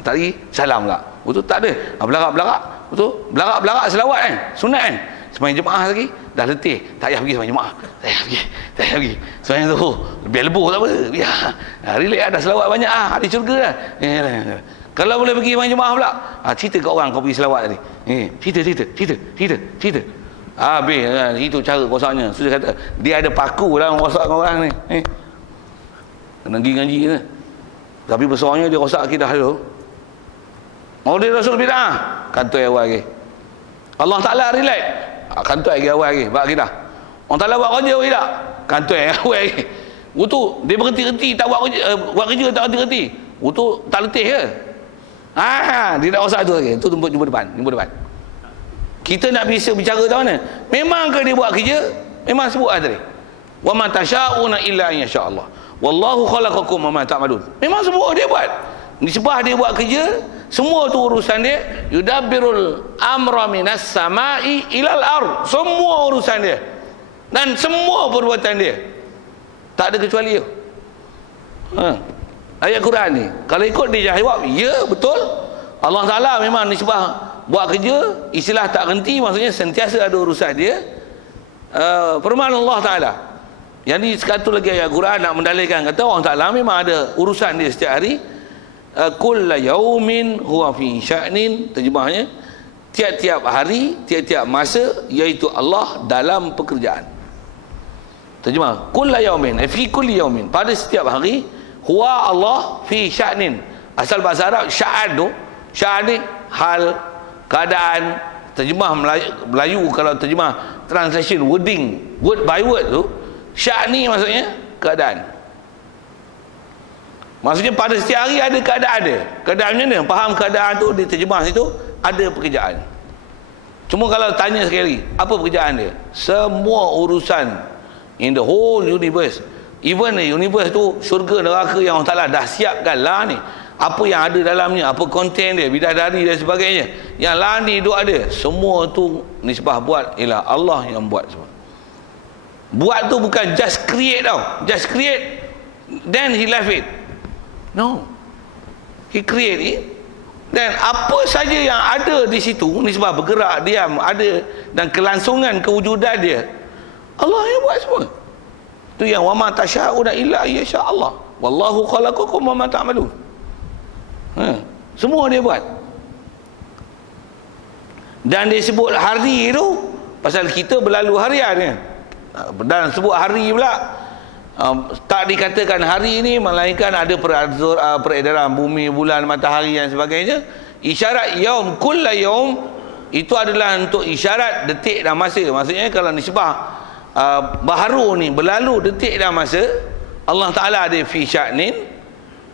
Tak lagi salam pula. Betul tak ada. Belarak. Betul? Belarak selawat kan. Sunat kan. Sembahyang jemaah lagi dah letih, tak payah pergi sembahyang jemaah. Tak payah pergi. Sembahyang zuhur biar lebuh tak apa. Biar relax ada selawat banyak ahli syurga dah. Kalau boleh pergi sembahyang jemaah pula, cerita kat orang kau pergi selawat tadi. Cerita. Habis kan, itu cara rosaknya. Sudah kata dia ada paku dalam rosakkan orang ni. Kena pergi ngaji ni. Tapi besarnya dia rosak akidah tu. Maulid Rasul bid'ah, kantoi awal lagi. Allah Ta'ala relax, kantoi lagi awal lagi, bak kita. Allah Ta'ala buat kerja tidak, kantoi awal lagi. Waktu dia berhenti-henti tak buat kerja tak berhenti-henti. Waktu tak letih ke? Dia nak rosak tu lagi. Tu jumpa depan. Kita nak bisa bicara tahu mana? Memang ke dia buat kerja? Memang sebut tadi. Wa ma tasyauna illa in sya Allah. Wallahu khalaqakum wa ma ta'malun. Memang semua dia buat. Nisbah dia buat kerja, semua tu urusan dia. Yudabbirul amra minas samai ilal ard. Semua urusan dia. Dan semua perbuatan dia. Tak ada kecuali dia. Ayat Quran ni, kalau ikut dia jawab, ya betul. Allah Ta'ala memang nisbah buat kerja, istilah tak henti, maksudnya sentiasa ada urusan dia. Firman Allah Ta'ala. Yang ni sekatu lagi ayat Quran nak mendalilkan, kata Allah Ta'ala memang ada urusan dia setiap hari. Kulla yaumin huwa fi sya'nin, terjemahnya tiap-tiap hari, tiap-tiap masa, iaitu Allah dalam pekerjaan. Terjemah kulla yaumin, fi kulli yaumin, pada setiap hari, huwa Allah fi sya'nin. Asal bahasa Arab sya'an tu, sya'an ni hal, keadaan. Terjemah Melayu kalau terjemah translation wording word by word tu, sya'ni maksudnya keadaan. Maksudnya pada setiap hari ada keadaan dia. Keadaan macam mana? Faham keadaan tu, dia terjemah situ, ada pekerjaan. Cuma kalau tanya sekali lagi, apa pekerjaan dia? Semua urusan in the whole universe, even the universe tu, syurga neraka yang Allah Ta'ala dah siapkan lah ni, apa yang ada dalamnya, apa konten dia, bidadari dan sebagainya, yang lah ni duk ada, semua tu nisbah buat ialah Allah yang buat semua. Buat tu bukan just create tau, just create then he left it. No, he create it, dan apa saja yang ada di situ, nisbah bergerak, diam, ada, dan kelangsungan kewujudan dia, Allah yang buat semua. Tu yang wa ma tasyauna illa yasha Allah. Wallahu khalaqakum wa ma ta'malun. Semua dia buat. Dan dia sebut hari tu pasal kita berlalu harian kan. Dan sebut hari pula, tak dikatakan hari ni melainkan ada peredaran bumi, bulan, matahari dan sebagainya. Isyarat yaum, kulla yaum, itu adalah untuk isyarat detik dan masa. Maksudnya kalau nisbah baharu ni berlalu detik dan masa, Allah Ta'ala ada fi sya'nin.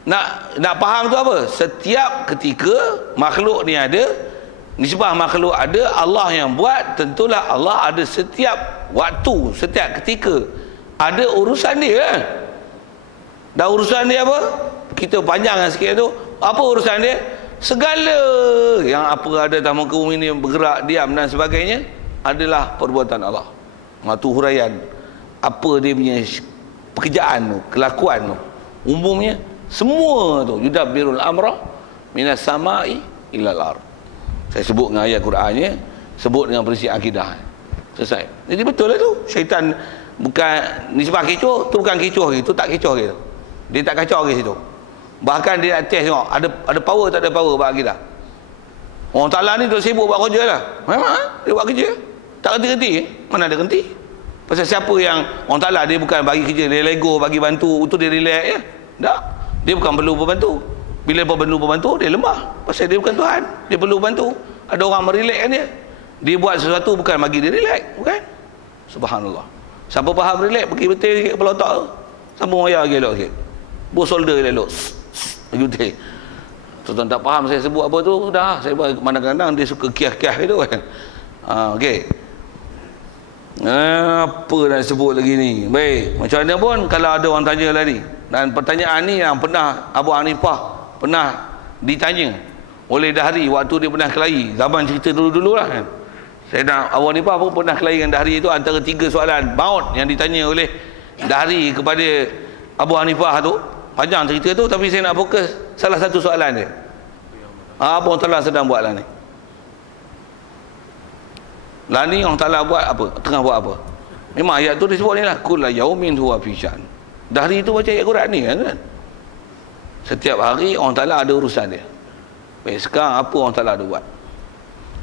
Nak faham tu apa? Setiap ketika makhluk ni ada, nisbah makhluk ada, Allah yang buat, tentulah Allah ada setiap waktu, setiap ketika ada urusan dia kan? Dan urusan dia apa? Kita panjangkan sikit tu. Apa urusan dia? Segala yang apa ada dalam muka bumi ni bergerak, diam dan sebagainya adalah perbuatan Allah. Itu huraian apa dia punya pekerjaan tu, kelakuan tu. Umumnya semua tu yudabbirul amra minas samai ilal ard. Saya sebut dengan ayat Qurannya, sebut dengan prinsip akidah. Selesai. Jadi betul lah tu. Syaitan bukan nisbah kecoh, tu bukan kecoh lagi, tu tak kecoh lagi tu. Dia tak kacau lagi situ. Bahkan dia nak test tengok ada power tak ada power buat akidah. Orang Ta'ala ni tu sibuk buat kerja lah. Memang dia buat kerja. Tak henti-henti. Mana ada henti? Pasal siapa yang orang Ta'ala dia bukan bagi kerja, dia lego bagi bantu, itu dia relax ya. Tak. Dia bukan perlu pembantu. Bila perlu pembantu, dia lemah. Pasal dia bukan Tuhan. Dia perlu bantu. Ada orang merelaxkan dia. Dia buat sesuatu bukan bagi dia relax. Bukan? Subhanallah. Siapa faham relax, pergi betul sikit kepala otak tu. Sambung wayar lagi elok sikit. Buat solder elok. Lagi betul. Tuan-tuan tak faham saya sebut apa tu, dah. Saya kadang-kadang dia suka kiah-kiah itu kan. Okey. Apa nak sebut lagi ni? Baik. Macam mana pun kalau ada orang tanya lagi. Dan pertanyaan ni yang pernah Abu Hanifah pernah ditanya oleh Dahri waktu dia pernah kelahi, zaman cerita dulu-dulu lah kan. Saya nak Abu Hanifah pun pernah kelahi dengan Dahri itu, antara 3 soalan maut yang ditanya oleh Dahri kepada Abu Hanifah tu. Panjang cerita tu, tapi saya nak fokus salah satu soalan dia. Apa orang Ta'ala sedang buat lah ni? Lah ni orang Ta'ala buat apa? Tengah buat apa? Memang ayat tu disebut ni lah, kulla yaumin huwa fi sya'n. Dahri tu baca ayat Quran ni kan? Setiap hari orang Ta'ala ada urusan dia. Baik, sekarang apa orang Ta'ala ada buat?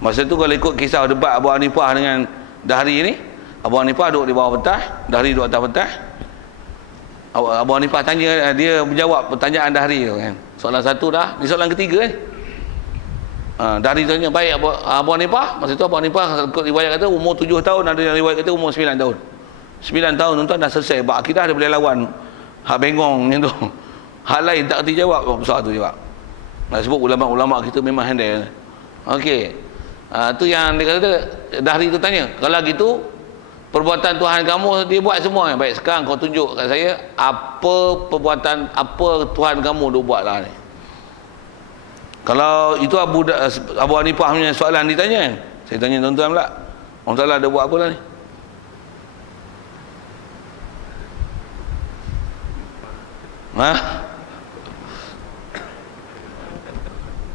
Masa tu kalau ikut kisah debat Abu Hanifah dengan Dahri ni, Abu Hanifah duduk di bawah pentas, Dahri duduk atas pentas. Abu Hanifah tanya, dia menjawab pertanyaan Dahri tu kan. Soalan satu dah, ni soalan ketiga kan. Dahri tanya, baik Abu Hanifah. Masa tu Abu Hanifah ikut riwayat kata umur 7 tahun, ada yang riwayat kata umur 9 tahun. 9 tahun tuan-tuan dah selesai bab akidah, dia boleh lawan hak bengong macam tu. Hak lain tak kerti jawab, besar tu jawab. Nak sebut ulama-ulama kita memang handal. Okey. Tu yang dia kata, Dahri tu tanya, kalau gitu perbuatan Tuhan kamu dia buat semua. Baik, sekarang kau tunjuk kat saya apa perbuatan, apa Tuhan kamu dia buat lah ni. Kalau itu Abu Hanifah punya soalan ditanya kan. Saya tanya tuan-tuan pula, orang Ta'ala ada buat apa lah ni?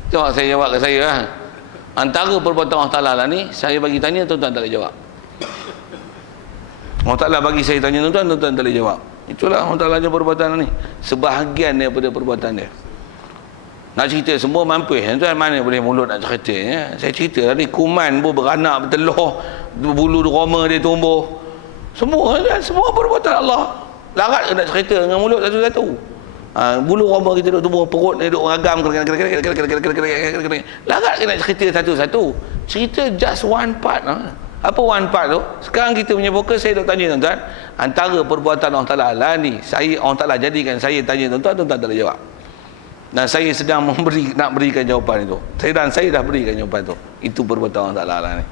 Coba saya jawab kat saya lah. Antara perbuatan Allah Ta'ala lah ni, saya bagi tanya, tuan-tuan tak boleh jawab. Allah Ta'ala bagi saya tanya tuan-tuan, tuan-tuan tak boleh jawab. Itulah Allah Ta'ala je perbuatan ni. Sebahagian daripada perbuatan dia. Nak cerita semua mampus, tuan mana boleh mulut nak cerita ya? Saya cerita tadi kuman pun beranak, bertelur, bulu roma dia tumbuh. Semua kan, semua perbuatan Allah. Larat ke nak cerita dengan mulut satu-satu. Bulu roma kita duk tumbuh, perut dia duk ragam, larat ke nak cerita satu-satu. Cerita just one part. Apa one part tu? Sekarang kita punya fokus, saya duk tanya tuan-tuan, antara perbuatan Allah Ta'ala lah ni, saya Allah Ta'ala jadikan saya tanya tuan-tuan, tuan-tuan tak boleh jawab. Dan saya sedang nak berikan jawapan itu. Saya dah berikan jawapan itu. Itu perbuatan Allah Ta'ala ni.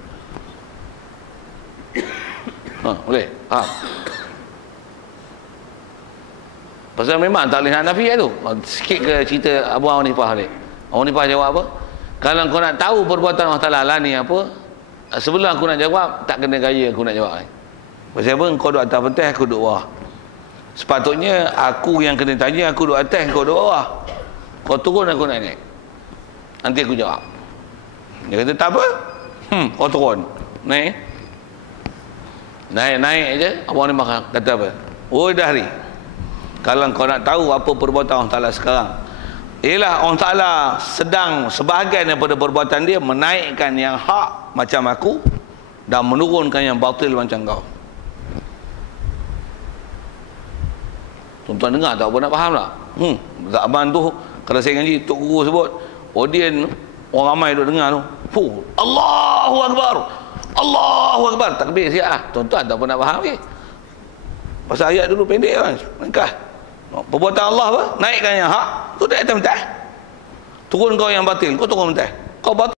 Boleh? Faham? Pasal memang tak boleh nak nafi tu. Sikit ke cerita Abu Hanifah ni. Abu Hanifah jawab apa? Kalau kau nak tahu perbuatan Allah Ta'ala ni apa, sebelum aku nak jawab, tak kena gaya aku nak jawab ni. Pasal apa? Kau duduk atas pentas, aku duduk bawah. Sepatutnya aku yang kena tanya, aku duduk atas, kau duduk bawah. Kau turun, aku nak naik. Nanti aku jawab. Dia kata tak apa. Kau turun. Naik je. Abu Hanifah kata apa? Oh Dahri, kalau kau nak tahu apa perbuatan Allah Ta'ala sekarang, ialah Allah Ta'ala sedang sebahagian daripada perbuatan dia menaikkan yang hak macam aku dan menurunkan yang batil macam kau. Tuan-tuan dengar tak apa nak faham tak? Zaman tu kalau saya ngaji, Tok Guru sebut, audien orang ramai duk dengar tu. Allahu Akbar. Allahu Akbar. Takbir siap lah. Tuan-tuan tak apa nak faham ke? Pasal ayat dulu pendek kan. Mengkah. Perbuatan Allah apa? Naikkan yang hak. Tu tak atas mentah. Turun kau yang batil. Kau turun mentah. Kau batil.